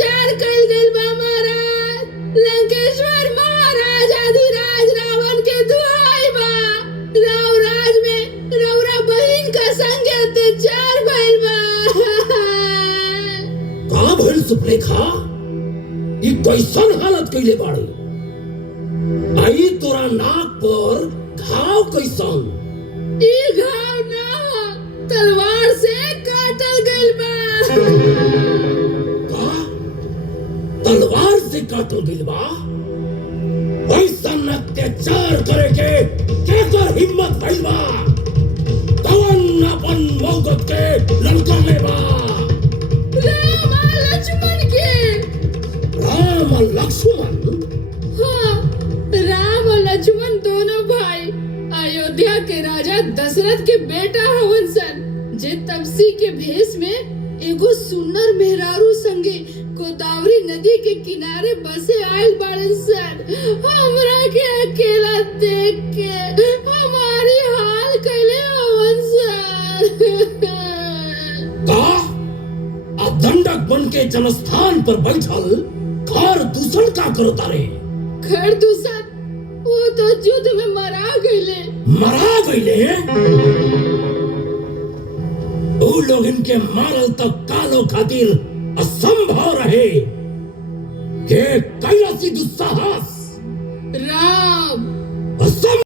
अत्याचार कइल गइल बा महाराज। लंकेश्वर महाराज अधिराज रावण के दुहाई बा। राव राज में रौरा बहिन का संग अत्याचार भइल बा। का भइल सुपलेखा? ई कैसन हालत कइले बाड़े? आई तोरा नाक पर घाव कैसन? ई घाव ना तलवार से काटल गइल बा। का? तलवार से काटल गइल बा? ऐसन अत्याचार करे के केकर हिम्मत भइल बा? कौन अपन मौत के ललकारले बा? राम आ लक्ष्मण के। राम और लक्ष्मण? हाँ, राम और लक्ष्मण दोनों भाई अयोध्या के राजा दशरथ के बेटा हवन सन, जे तपसी के भेष में एगो सुंदर मेहरारू संगे गोदावरी नदी के किनारे बसे आयल बाड़न सन। हमरा के अकेला देख के हमारी हाल कैले हवन सन। का? अब दंडक बन के जनस्थान पर बैठल घर दूषण का करता रे? घर दूसर वो तो युद्ध में मरा गईले। मरा गईले? ऊ लोग इनके मारल तक कालो खातिर असंभव रहे के कैलासी दुस्साहस राम असंभव